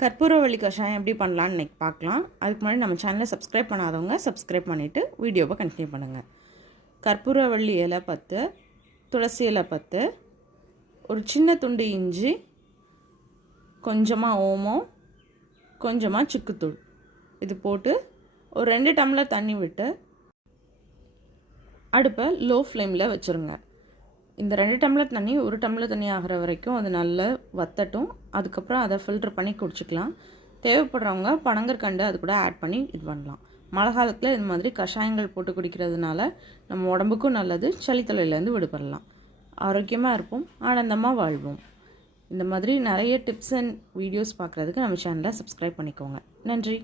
கற்பூரவள்ளி கஷாயம் எப்படி பண்ணலான்னு இன்றைக்கி பார்க்கலாம். அதுக்கு முன்னாடி நம்ம சேனலை சப்ஸ்கிரைப் பண்ணாதவங்க சப்ஸ்கிரைப் பண்ணிவிட்டு வீடியோவை கண்டினியூ பண்ணுங்கள். கற்பூரவள்ளி இலை 10, துளசி இலை 10, ஒரு சின்ன துண்டு இஞ்சி, கொஞ்சமாக ஓமம், கொஞ்சமாக சுக்குத்தூள் இது போட்டு ஒரு 2 டம்ளர் தண்ணி விட்டு அடுப்பை லோ ஃப்ளேமில் வச்சுருங்க. இந்த 2 டம்ளர் தண்ணி 1 டம்ளர் தண்ணி ஆகிற வரைக்கும் அது நல்லா வற்றட்டும். அதுக்கப்புறம் அதை ஃபில்டர் பண்ணி குடிச்சிக்கலாம். தேவைப்படுறவங்க பனங்கற்கண்டு அது கூட ஆட் பண்ணி இது பண்ணலாம். மழை காலத்தில் இது மாதிரி கஷாயங்கள் போட்டு குடிக்கிறதுனால நம்ம உடம்புக்கும் நல்லது, சளித்தொல்லையிலேருந்து விடுபடலாம். ஆரோக்கியமாக இருப்போம், ஆனந்தமாக வாழ்வோம். இந்த மாதிரி நிறைய டிப்ஸ் அண்ட் வீடியோஸ் பார்க்குறதுக்கு நம்ம சேனலை சப்ஸ்கிரைப் பண்ணிக்கோங்க. நன்றி.